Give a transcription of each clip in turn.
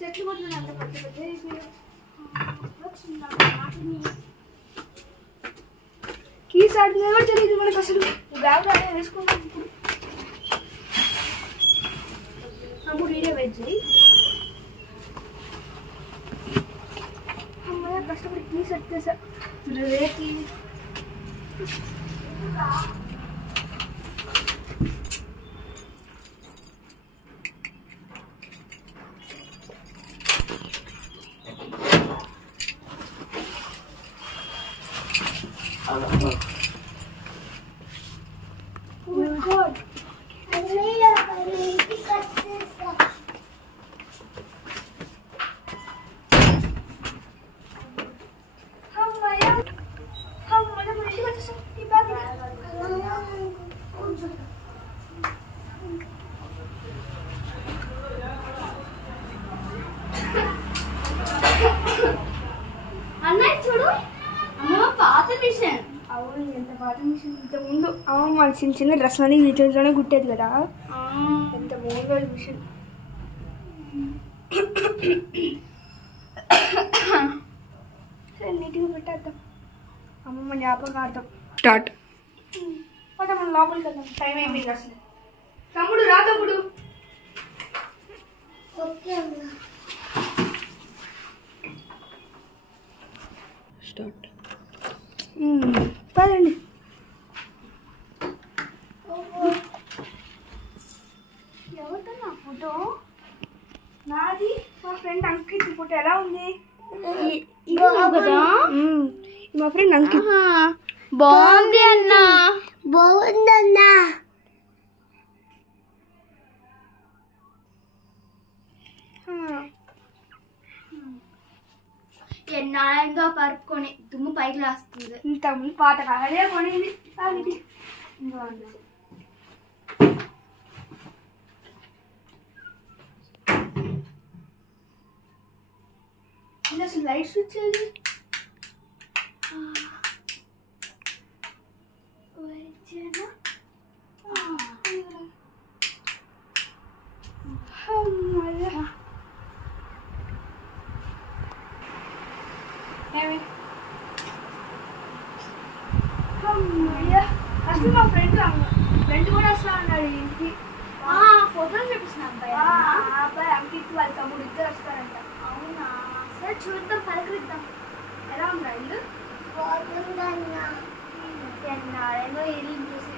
చెట్లు కొట్టిన అంత పెద్ద కీస్ ఆడినా కూడా తెలియదు మనకు అసలు. బ్యాగ్ ఆడే వేసుకున్నాం ఇప్పుడు. అప్పుడు వీడియో వెయిట్ చేయి. అమ్మయ్య కష్టపడి కీస్ ఎట్టేసా. రేపు అన్నయ్య చూడు అమ్మ పాత మిషన్. అవును ఎంత పాత మిషన్. ఇంతకుముందు అవును మన చిన్న చిన్న డ్రెస్సులని వీటిలోనే కుట్టేది కదా. ఎంత బాగుందో మిషన్. సరే నీట్గా పెట్టేద్దాం. అమ్మమ్మ జ్ఞాపకార్థం. స్టార్ట్. పోతే మనం లోపలికి వెళ్దాం. టైం అయిపోయింది అసలు. తమ్ముడు రా తమ్ముడు. ఓకే అన్న. స్టార్ట్. పదండి. ఎవరితో నా ఫోటో? నాది మా ఫ్రెండ్ అంకిత్ ఫోటో. ఎలా ఉంది? మా ఫ్రెండ్ అంకిత్. బాగుంది అన్న. బాగుందన్నా. ఎన్నాళ్ళగా పరుపుకొని దుమ్ము పైకి లాస్తుంది. ఇంతకుముందు పాత కాలే కొనింది. అసలు లైట్స్ వచ్చేది. అసలు మా ఫ్రెండ్ కూడా వస్తా అన్నాడు ఇంటికి. ఫోటోలు చూపిస్తున్నా అబ్బాయి అంకిత్ వాళ్ళ తమ్ముడు ఇద్దరు వస్తారంట. అవునా? సరే చూద్దాం, పలకరిద్దాం. ఎలా ఉందా ఇల్లు? ఎన్నాడేమో ఇల్లు చూసి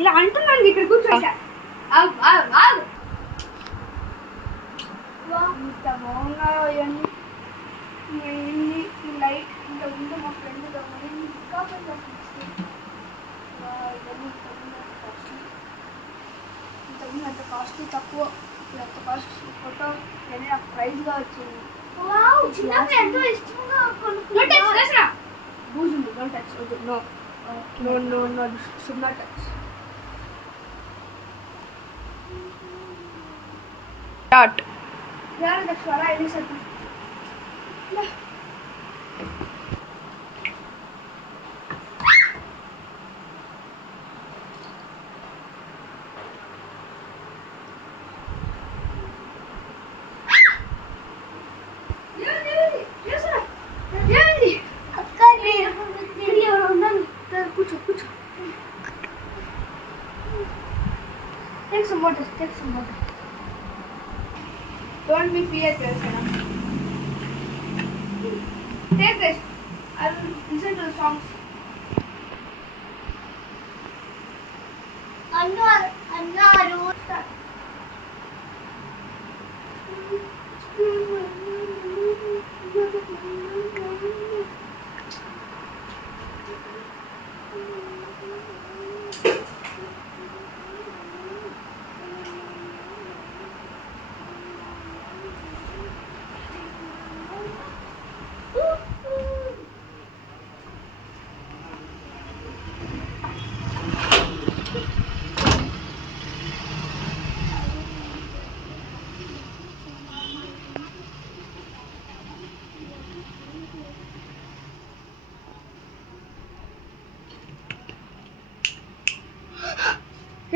ఇలా అంటున్నాను. ఇక్కడ కూర్చోసా. ఇంత బాగున్నాయో ఇవన్నీ. ఈ లైట్ ఇంత ముందు మా ఫ్రెండ్ ఇంకా ఇంతకుముందు అంత కాస్ట్ తక్కువ. ఇప్పుడు అంత కాస్ట్ ఫోటో అనేది నాకు ప్రైజ్గా వచ్చింది. చిన్నప్పుడు ఎంతో ఇష్టంగా బూజుంది. Don't touch. No no no no should not touch. Start. జాగ్రత్త అలా వెళ్ళేసరికి కూర్చో కూర్చో. Take some water. Take some water. Don't be feared, Krishna. Take this. I will listen to the songs. అన్నారు Start.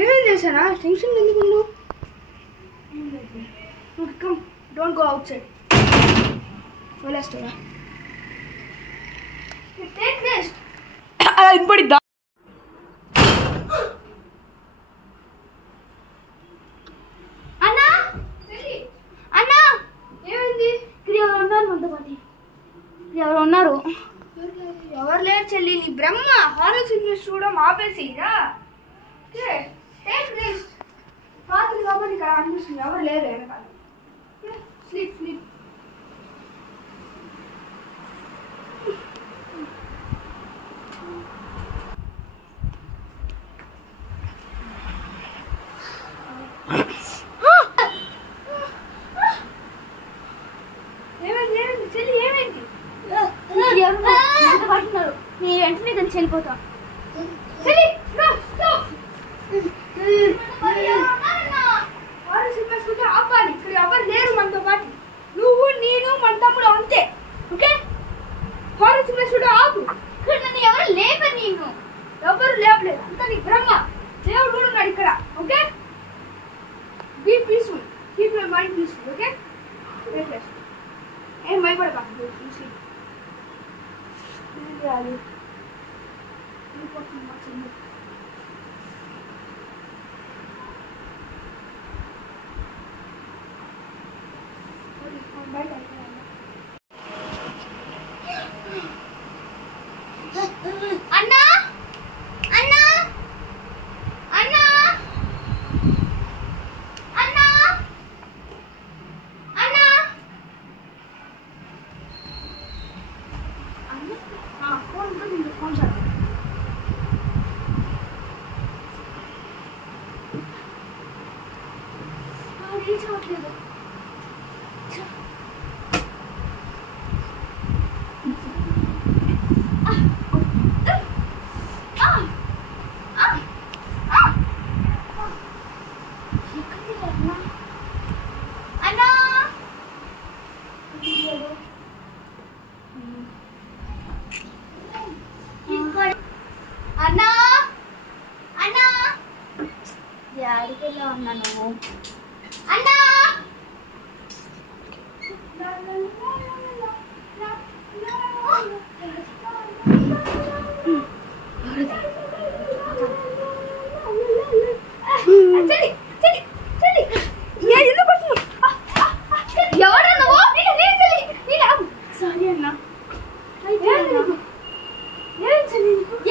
ఏమేం చేశానా? టెన్షన్ ఎందుకు? Come don't go outside. వెళ్ళేస్తారా? Take rest. అలా వినపడిద్దా? అన్నా అన్నా ఏమైంది? ఇక్కడ ఎవరు ఉన్నారు? మందపాటి ఎవరు ఉన్నారు? ఎవరు లేరు చెల్లి, నీ బ్రహ్మ. హారర్ సినిమాస్ చూడడం ఆపేసిరా. రాత్రి కాబట్టి ఇక్కడ అనిపిస్తుంది ఎవరు లేరు వెనకాల. Sleep sleep. ఏమైంది ఏమైంది చెల్లి ఏమైంది? పడుతున్నారు. నీ వెంటనే దాన్ని చనిపోతా. ఆపాలి. ఇక్కడ ఎవరు లేరు మనతో పాటు. నువ్వు నేను మన తమ్ముడు అంతే. ఓకే హారర్ సినిమాస్ కూడా ఆపు. ఇక్కడ నన్ను ఎవరు లేపరు. నేను ఎవరు లేపలేదు. అంతా నీ బ్రహ్మ. దేవుడు కూడా ఉన్నాడు ఇక్కడ. Okay be peaceful. Keep your mind peaceful. Okay ఏం భయపడకండి. చేయాలి అన్నా అన్నా అన్నా అన్నా అన్నా ఫోన్ ఉంటుంది. ఫోన్ సార్ రీచ్ అవ్వట్లేదు. అన్నా అన్నా యాడికెళ్ళా ఉన్నా నువ్వు? అన్నా ఎవడా నువ్వు? సారీ అన్నా.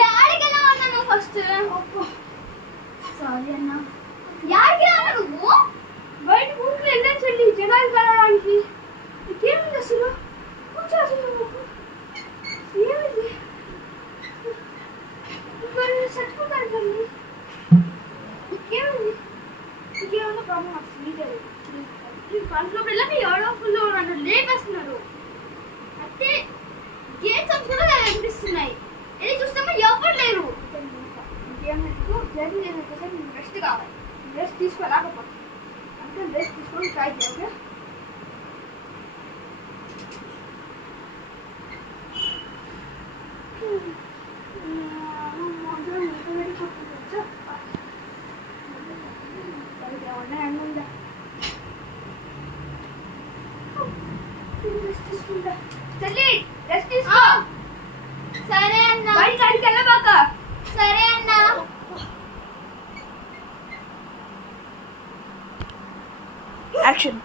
యాడికెళ్ళా ఉన్నా నువ్వు? ఫస్ట్ సారీ అన్నా. యాడికెళ్ళా నువ్వు? బయట ఊరికి వెళ్ళాను చెల్లి జనాలు కలవడానికి. ఇంకేమైంది అసలు? ఏమైంది? చచ్చిపోతాను తల్లి. ఇంకేమైంది? ఇంకేమన్నా ప్రాబ్లం వస్తుంది? పంట్లో పిల్లలు ఎవరో ఫుల్లో నన్ను లేపేస్తున్నారు. అంటే గేట్స్ కూడా కనిపిస్తున్నాయి. ఇది చూస్తామో ఎవరు లేరు. ఇంకేమన్నా జర్నీ చేసేసారి నీకు రెస్ట్ కావాలి. రెస్ట్ తీసుకోలేకపోతే అంటే రెస్ట్ తీసుకొని ట్రై చేయాలి. సరే అన్నా. సరే అన్నా. యాక్షన్.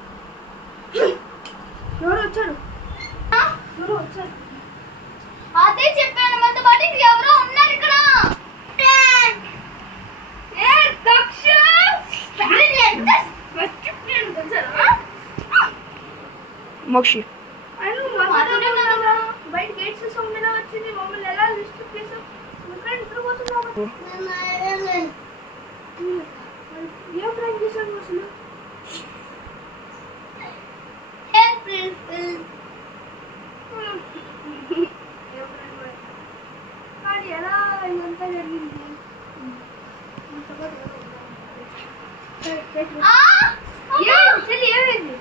ఎవరు వచ్చారు? ఎవరు వచ్చారు? అదే చెప్పాను. మనతో పాటు ఎవరో ఉన్నారు ఇక్కడ. మోక్షి బయట గేట్స్ సౌండ్ వచ్చింది. మమ్మల్ని ఎలా డిస్టర్బ్ చేసావు? నిద్రపోతున్నావు. ఏం ప్లాన్ చేశాను అసలు? కానీ ఎలా ఇదంతా జరిగింది? ఏమైంది? ఏమైంది?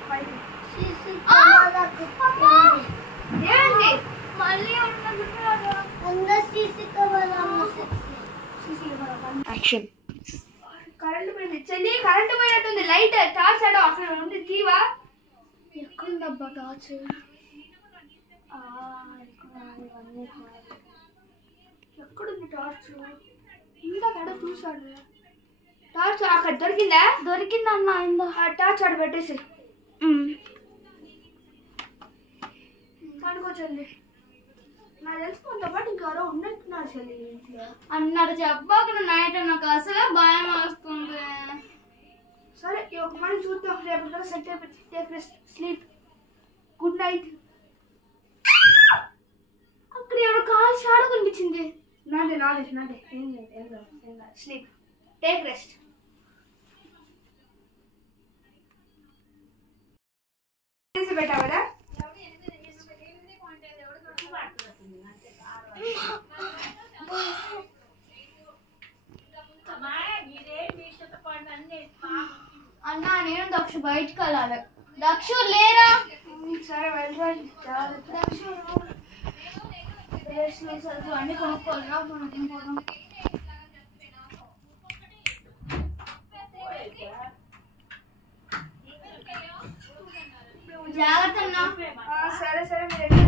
మళ్ళీ సీసీ యాక్షన్. కరెంట్ పోయింది చెల్లి, కరెంట్ పోయినట్టుంది. లైట్ టార్చ్ ఆడ అక్కడ ఉంది, తీవా. ఎక్కడుందబ్బా టార్చ్? ఎక్కడుంది టార్చ్? ఇంకా కడ చూసాడు టార్చ్. అక్కడ దొరికిందా? దొరికిందన్న. ఇందా ఆ టార్చ్ ఆడ పెట్టేసి పనుకో చెల్లి. నాకు తెలుసుకుంతో పాటు ఇంకెవరో ఉన్నట్టున్నారు చెల్లి ఇంట్లో. అన్నారు చెప్పాక నైట్ నాకు అసలే భయం వస్తుంది. సరే ఒక మనం చూద్దాం, రేపు సెట్ అయిపోయి. Take rest, sleep, good night. అక్కడ ఎవరో కాల్ షాడో కనిపించింది. నాదే నాదే నాదే. ఏం లేదు ఏం కాదు ఏం కాదు. Sleep, take rest. పెట్టావు కదా? అన్నా నేను దక్ష బయటకు వెళ్ళాలి. దక్షు లేరా? సరే వెళ్ళండి. దక్షు అన్ని కొనుక్కోవాలిరా. కొనుక్కోవడం జాగ్రత్త అన్నా. సరే సరే మీరు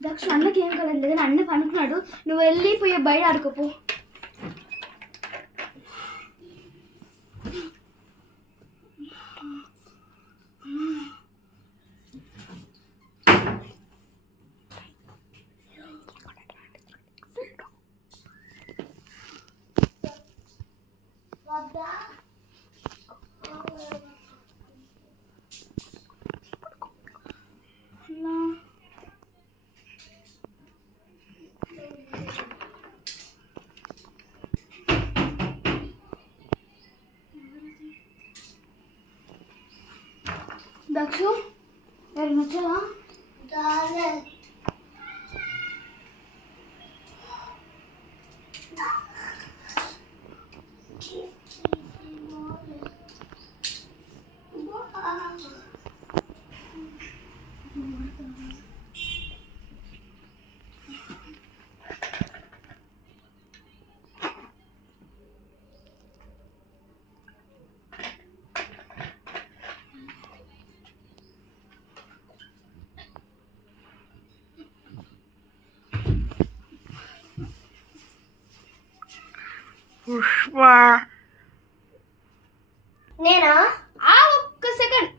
దక్ష అన్నకి ఏం కాలేదు కానీ అన్న పనుకున్నాడు. నువ్వు వెళ్ళిపోయే బయట ఆడుకోపో. దక్షు ఎవరు వచ్చావా? పుష్ప నేనా? ఒక్క సెకండ్.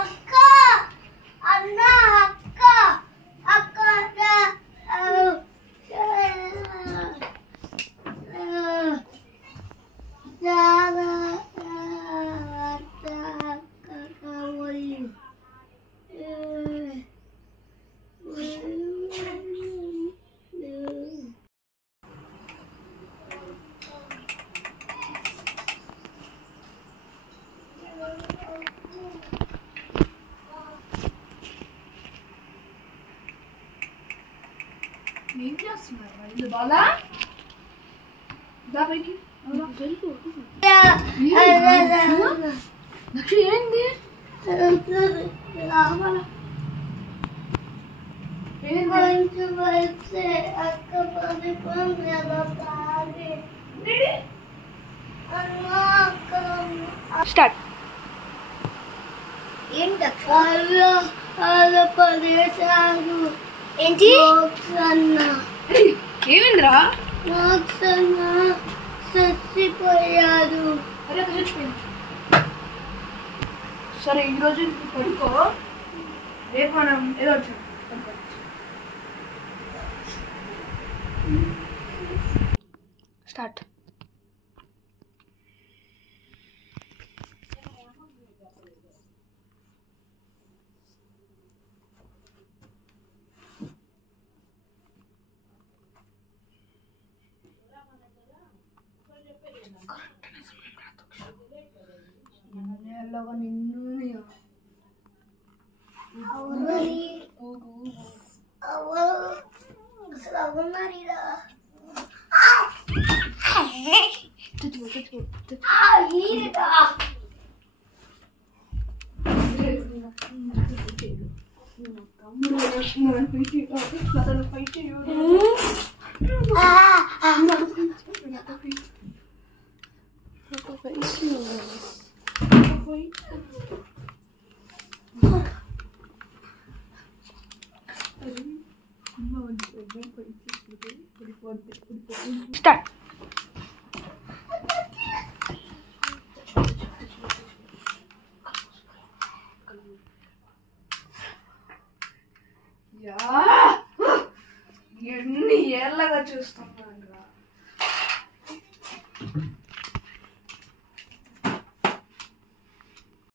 అక్క అన్న అక్క అక్క ఏం చేస్తున్నారు ఇది? బాలా దా పైకి లక్ష ఏంది రావాలా స్టార్ట్ ఏంటి ఏమైందిరా చచ్చిపోయాడు. అరే చచ్చిపోయింది. సరే ఈరోజు పడుకో, రేపు మనం ఏదో వచ్చాం. స్టార్ట్. ఎలాగో నిన్ను స్టార్ట్. ఎన్ని ఏళ్ళగా చూస్తున్నాను రా.